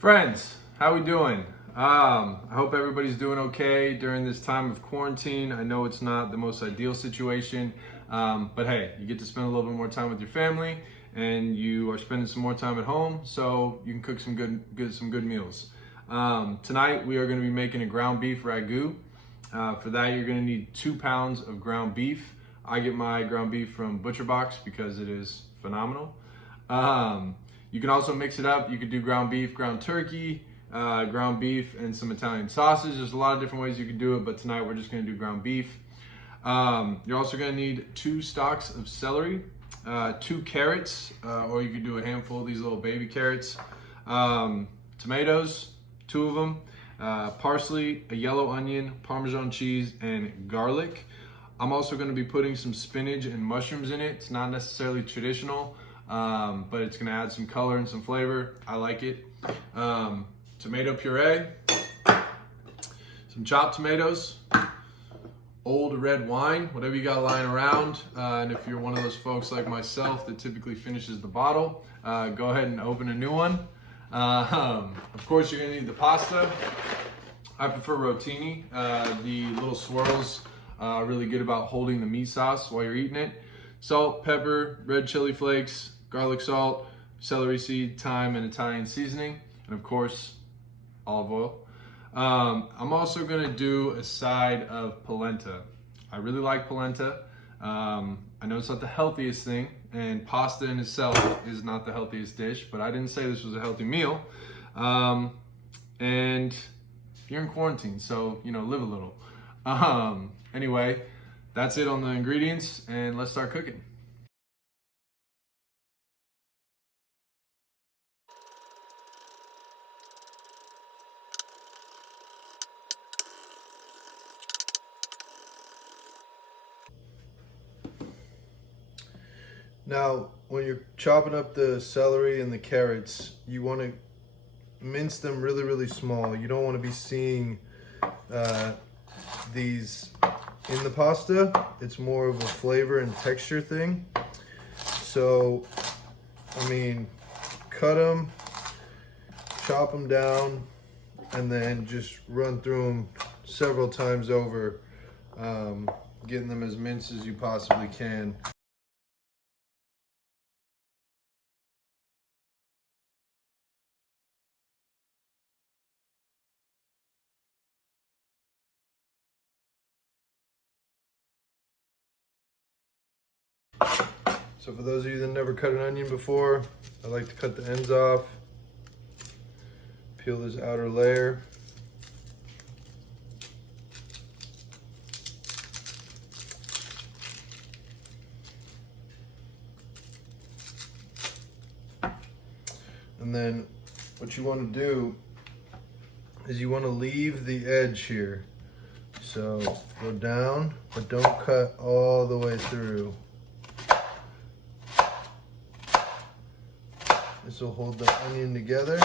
Friends, how we doing? I hope everybody's doing okay during this time of quarantine. I know it's not the most ideal situation, but hey, you get to spend a little bit more time with your family, and you are spending some more time at home, so you can cook some good meals. Tonight we are going to be making a ground beef ragu. For that, you're going to need 2 pounds of ground beef. I get my ground beef from Butcher Box because it is phenomenal. You can also mix it up. You could do ground beef, ground turkey, ground beef, and some Italian sausage. There's a lot of different ways you can do it, but tonight we're just gonna do ground beef. You're also gonna need 2 stalks of celery, 2 carrots, or you could do a handful of these little baby carrots, tomatoes, 2 of them, parsley, a yellow onion, Parmesan cheese, and garlic. I'm also gonna be putting some spinach and mushrooms in it. It's not necessarily traditional, but it's gonna add some color and some flavor. I like it. Tomato puree, some chopped tomatoes, old red wine, whatever you got lying around. And if you're one of those folks like myself that typically finishes the bottle, go ahead and open a new one. Of course, you're gonna need the pasta. I prefer rotini. The little swirls are really good about holding the meat sauce while you're eating it. Salt, pepper, red chili flakes, garlic salt, celery seed, thyme, and Italian seasoning, and of course, olive oil. I'm also gonna do a side of polenta. I really like polenta. I know it's not the healthiest thing, and pasta in itself is not the healthiest dish, but I didn't say this was a healthy meal. And you're in quarantine, so, live a little. Anyway, that's it on the ingredients, and let's start cooking. Now, when you're chopping up the celery and the carrots, you want to mince them really, really small. You don't want to be seeing these in the pasta. It's more of a flavor and texture thing. So, cut them, chop them down, and then just run through them several times over, getting them as minced as you possibly can. So for those of you that never cut an onion before, I like to cut the ends off, peel this outer layer. And then what you want to do is you want to leave the edge here. So go down, but don't cut all the way through. This will hold the onion together.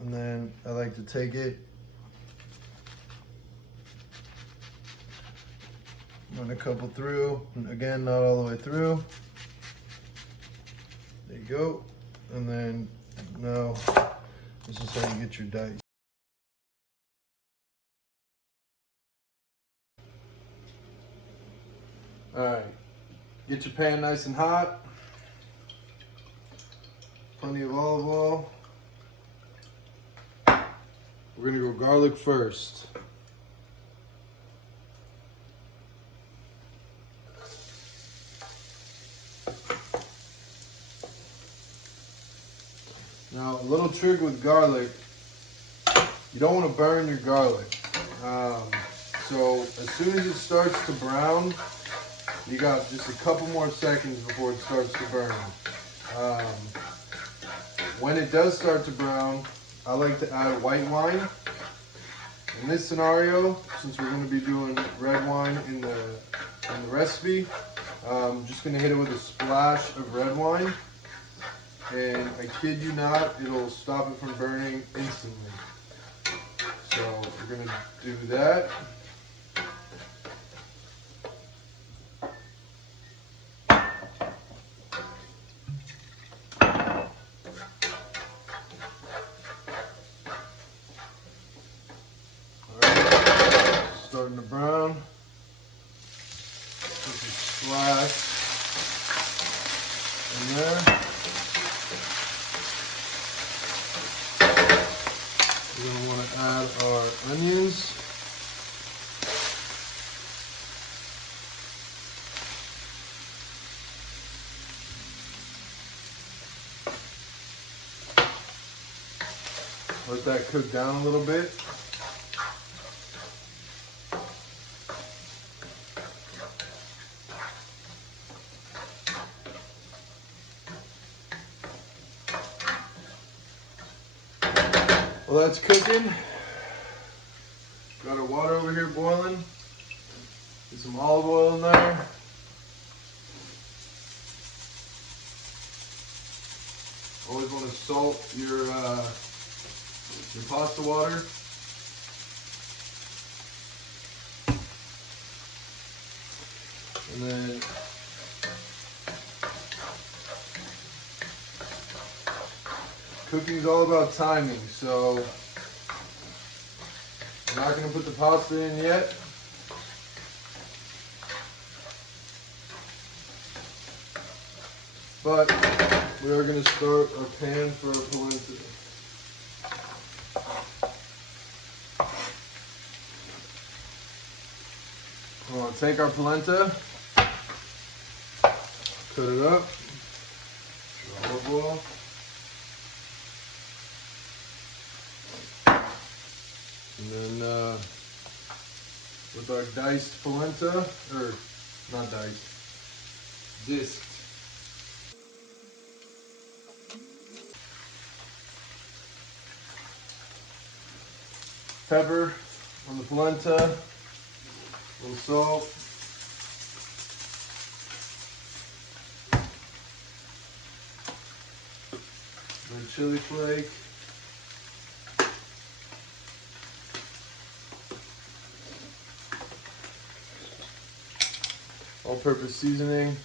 And then I like to take it, run a couple through, and again, not all the way through. There you go. And then now, this is how you get your dice. All right. Get your pan nice and hot. Plenty of olive oil. We're gonna go garlic first. Now, a little trick with garlic, you don't want to burn your garlic. So as soon as it starts to brown, you got just a couple more seconds before it starts to burn. When it does start to brown, I like to add white wine. In this scenario, since we're going to be doing red wine in the recipe, I'm just going to hit it with a splash of red wine. And I kid you not, it'll stop it from burning instantly. So we're going to do that. splash in there. We're going to want to add our onions. Let that cook down a little bit. Well, that's cooking. Got our water over here boiling. Get some olive oil in there. Always want to salt your pasta water. And then cooking is all about timing, so I'm not going to put the pasta in yet. But we are going to start our pan for our polenta. We're going to take our polenta, cut it up, olive oil. And then with our diced polenta, or not diced, disked. Pepper on the polenta, a little salt. Red chili flake. All-purpose seasoning.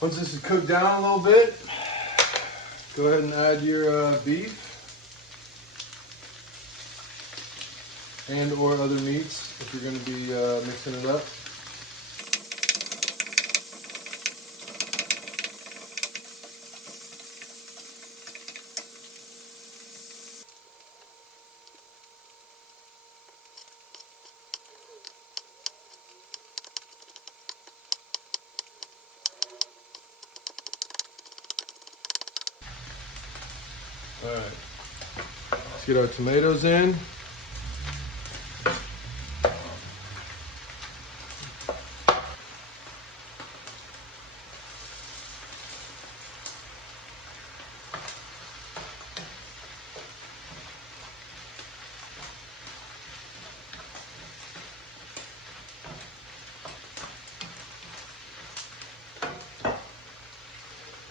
Once this is cooked down a little bit, go ahead and add your beef and or other meats if you're going to be mixing it up. All right, let's get our tomatoes in.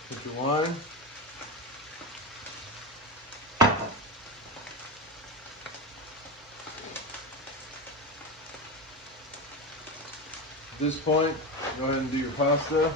Put your wine. At this point, go ahead and do your pasta.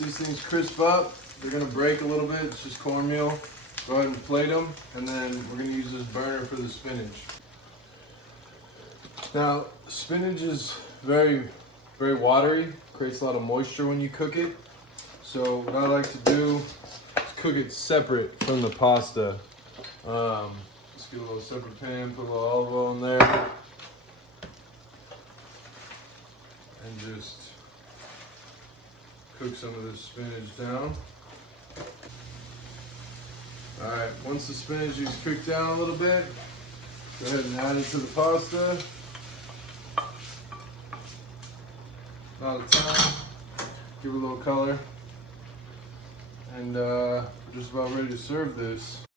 once these things crisp up, they're gonna break a little bit. It's just cornmeal. Go ahead and plate them, and then we're gonna use this burner for the spinach. Now, spinach is very, very watery. Creates a lot of moisture when you cook it. So what I like to do is cook it separate from the pasta. Just get a little separate pan, put a little olive oil in there, and just cook some of this spinach down. All right, once the spinach is cooked down a little bit, go ahead and add it to the pasta. About a time, give it a little color, and we're just about ready to serve this.